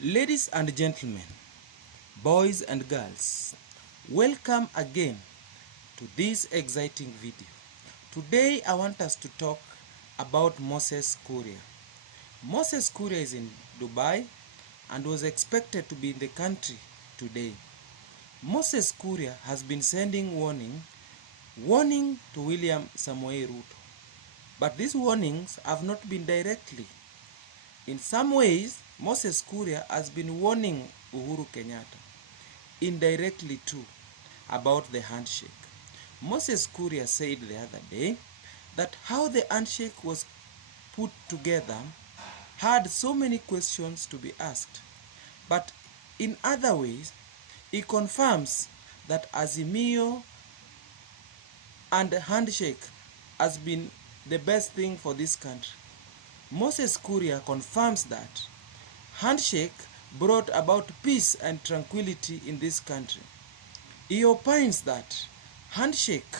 Ladies and gentlemen, boys and girls, welcome again to this exciting video. Today I want us to talk about Moses Kuria. Moses Kuria is in Dubai and was expected to be in the country today. Moses Kuria has been sending warning to William Samoei Ruto. But these warnings have not been directly. In some ways, Moses Kuria has been warning Uhuru Kenyatta, indirectly too, about the handshake. Moses Kuria said the other day that how the handshake was put together had so many questions to be asked. But in other ways, he confirms that Azimio and the handshake has been the best thing for this country. Moses Kuria confirms that handshake brought about peace and tranquility in this country. He opines that handshake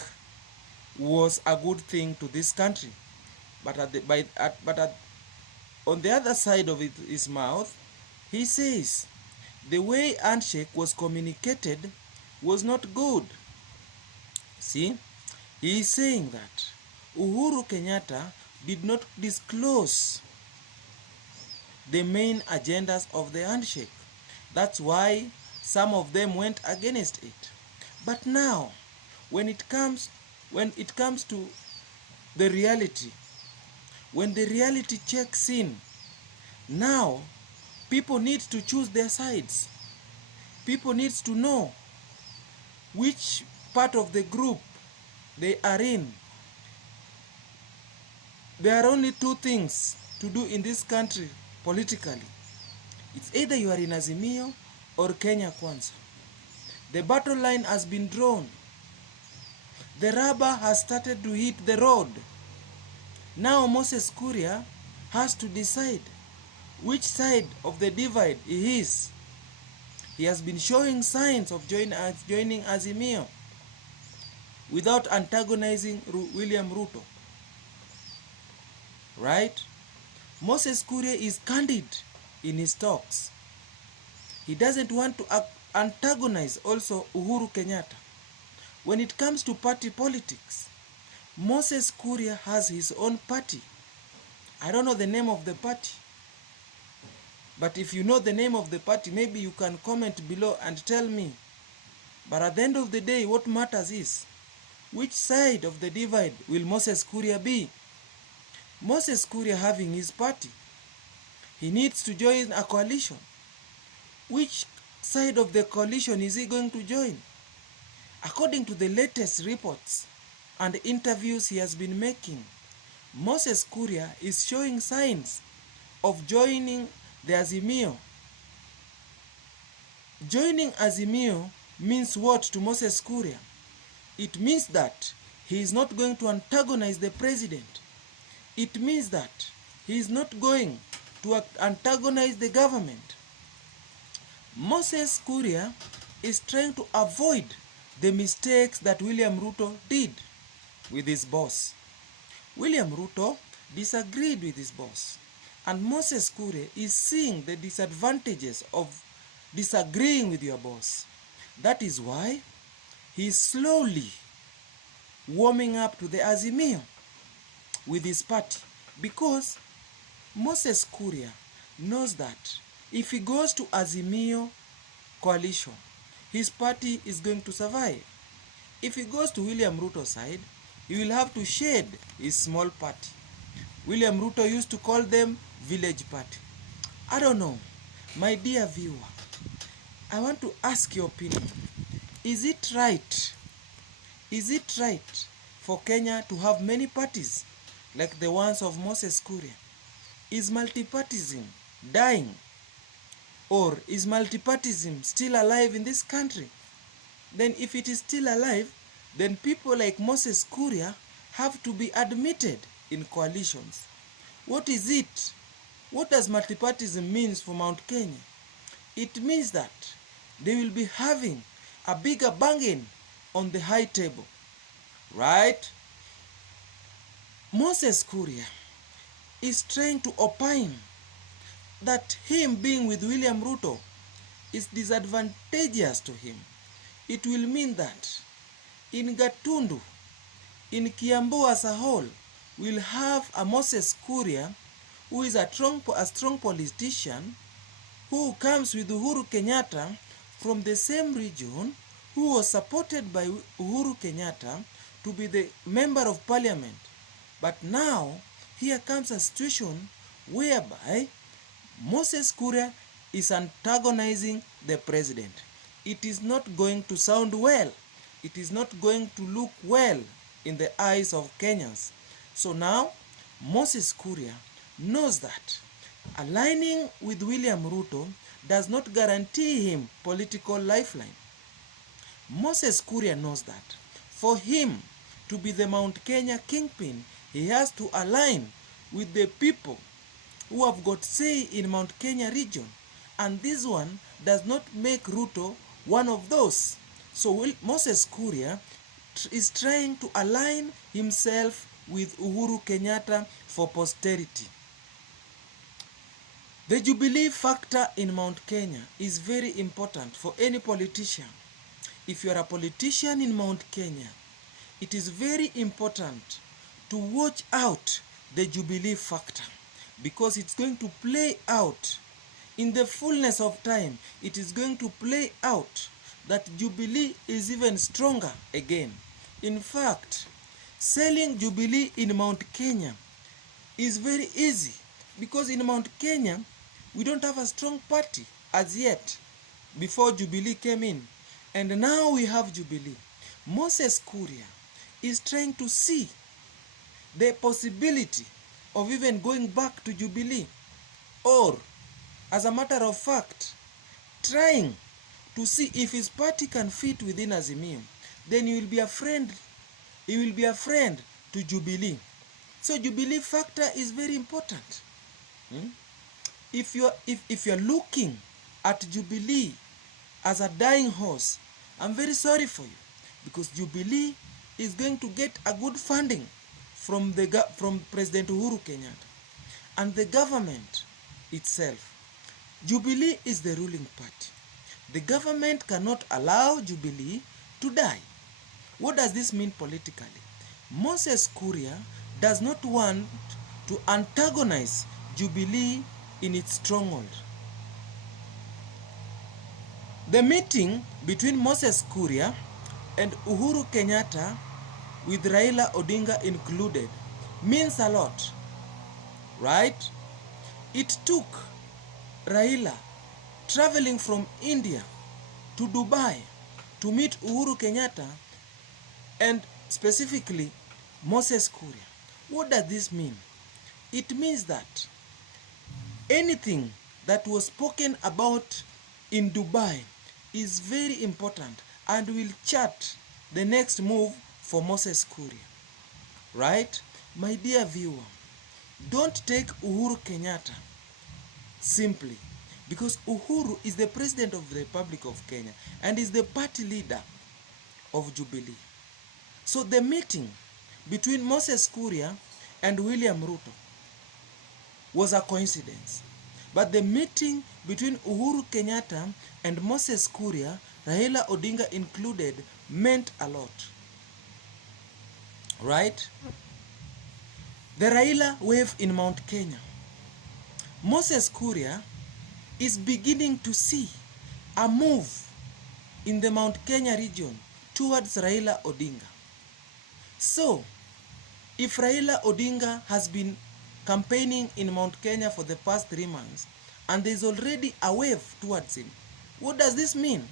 was a good thing to this country, but on the other side of his mouth, he says the way handshake was communicated was not good. See, he is saying that Uhuru Kenyatta did not disclose the main agendas of the handshake. That's why some of them went against it. But now, when it comes to the reality, when the reality checks in, now people need to choose their sides. People need to know which part of the group they are in. There are only two things to do in this country politically. It's either you are in Azimio or Kenya Kwanza. The battle line has been drawn. The rubber has started to hit the road. Now Moses Kuria has to decide which side of the divide he is. He has been showing signs of joining Azimio without antagonizing William Ruto. Right? Moses Kuria is candid in his talks. He doesn't want to antagonize also Uhuru Kenyatta. When it comes to party politics, Moses Kuria has his own party. I don't know the name of the party. But if you know the name of the party, maybe you can comment below and tell me. But at the end of the day, what matters is, which side of the divide will Moses Kuria be? Moses Kuria having his party, he needs to join a coalition. Which side of the coalition is he going to join? According to the latest reports and interviews he has been making, Moses Kuria is showing signs of joining the Azimio. Joining Azimio means what to Moses Kuria? It means that he is not going to antagonize the president. It means that he is not going to antagonize the government. Moses Kuria is trying to avoid the mistakes that William Ruto did with his boss. William Ruto disagreed with his boss, and Moses Kuria is seeing the disadvantages of disagreeing with your boss. That is why he is slowly warming up to the Azimio with his party, because Moses Kuria knows that if he goes to Azimio coalition, his party is going to survive. If he goes to William Ruto's side, he will have to shed his small party. William Ruto used to call them village party. I don't know. My dear viewer, I want to ask your opinion. Is it right? Is it right for Kenya to have many parties like the ones of Moses Kuria? Is multipartyism dying? Or is multipartyism still alive in this country? Then if it is still alive, then people like Moses Kuria have to be admitted in coalitions. What is it? What does multipartyism mean for Mount Kenya? It means that they will be having a bigger bargain on the high table. Right? Moses Kuria is trying to opine that him being with William Ruto is disadvantageous to him. It will mean that in Gatundu, in Kiambu as a whole, we'll have a Moses Kuria who is a strong politician who comes with Uhuru Kenyatta from the same region, who was supported by Uhuru Kenyatta to be the member of parliament. But now, here comes a situation whereby Moses Kuria is antagonizing the president. It is not going to sound well. It is not going to look well in the eyes of Kenyans. So now, Moses Kuria knows that aligning with William Ruto does not guarantee him political lifeline. Moses Kuria knows that for him to be the Mount Kenya kingpin, he has to align with the people who have got say in Mount Kenya region. And this one does not make Ruto one of those. So Moses Kuria is trying to align himself with Uhuru Kenyatta for posterity. The Jubilee factor in Mount Kenya is very important for any politician. If you are a politician in Mount Kenya, it is very important to watch out the Jubilee factor, because it's going to play out in the fullness of time. It is going to play out that Jubilee is even stronger again. In fact, selling Jubilee in Mount Kenya is very easy, because in Mount Kenya, we don't have a strong party as yet before Jubilee came in. And now we have Jubilee. Moses Kuria is trying to see the possibility of even going back to Jubilee, or as a matter of fact, trying to see if his party can fit within Azimio. Then he will be a friend. He will be a friend to Jubilee. So Jubilee factor is very important. If you're looking at Jubilee as a dying horse, I'm very sorry for you, because Jubilee is going to get a good funding from President Uhuru Kenyatta and the government itself. Jubilee is the ruling party. The government cannot allow Jubilee to die. What does this mean politically? Moses Kuria does not want to antagonize Jubilee in its stronghold. The meeting between Moses Kuria and Uhuru Kenyatta, with Raila Odinga included, means a lot, right? It took Raila traveling from India to Dubai to meet Uhuru Kenyatta and specifically Moses Kuria. What does this mean? It means that anything that was spoken about in Dubai is very important and will chart the next move for Moses Kuria. Right? My dear viewer, don't take Uhuru Kenyatta simply, because Uhuru is the president of the Republic of Kenya and is the party leader of Jubilee. So the meeting between Moses Kuria and William Ruto was a coincidence. But the meeting between Uhuru Kenyatta and Moses Kuria, Raila Odinga included, meant a lot. Right? The Raila wave in Mount Kenya. Moses Kuria is beginning to see a move in the Mount Kenya region towards Raila Odinga. So, if Raila Odinga has been campaigning in Mount Kenya for the past 3 months, and there is already a wave towards him, what does this mean?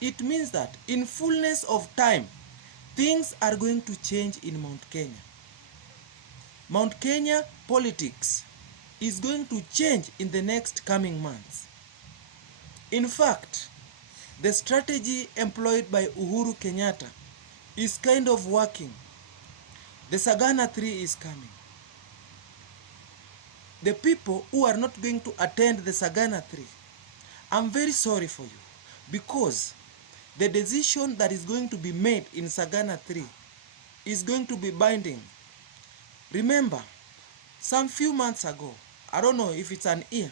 It means that in fullness of time, things are going to change in Mount Kenya. Mount Kenya politics is going to change in the next coming months. In fact, the strategy employed by Uhuru Kenyatta is kind of working. The Sagana 3 is coming. The people who are not going to attend the Sagana 3, I'm very sorry for you, because the decision that is going to be made in Sagana 3 is going to be binding. Remember, some few months ago, I don't know if it's an year,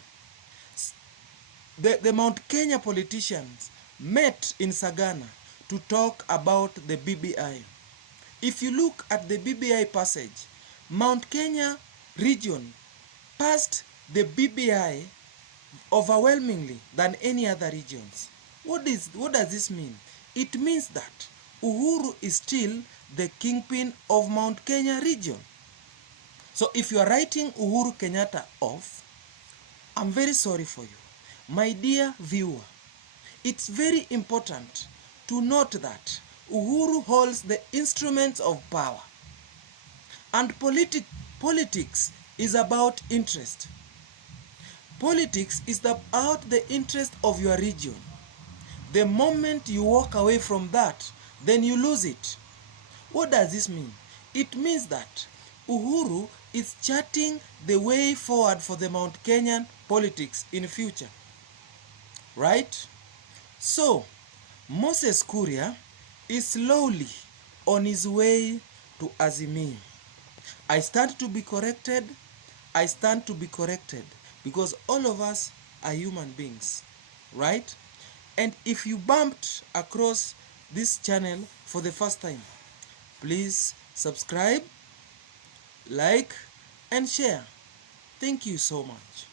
the Mount Kenya politicians met in Sagana to talk about the BBI. If you look at the BBI passage, Mount Kenya region passed the BBI overwhelmingly than any other regions. What does this mean? It means that Uhuru is still the kingpin of Mount Kenya region. So if you are writing Uhuru Kenyatta off, I'm very sorry for you. My dear viewer, it's very important to note that Uhuru holds the instruments of power. And politics is about interest. Politics is about the interest of your region. The moment you walk away from that, then you lose it. What does this mean? It means that Uhuru is charting the way forward for the Mount Kenyan politics in future. Right? So, Moses Kuria is slowly on his way to Azimio. I stand to be corrected. I stand to be corrected because all of us are human beings. Right? And if you bumped across this channel for the first time, please subscribe, like, and share. Thank you so much.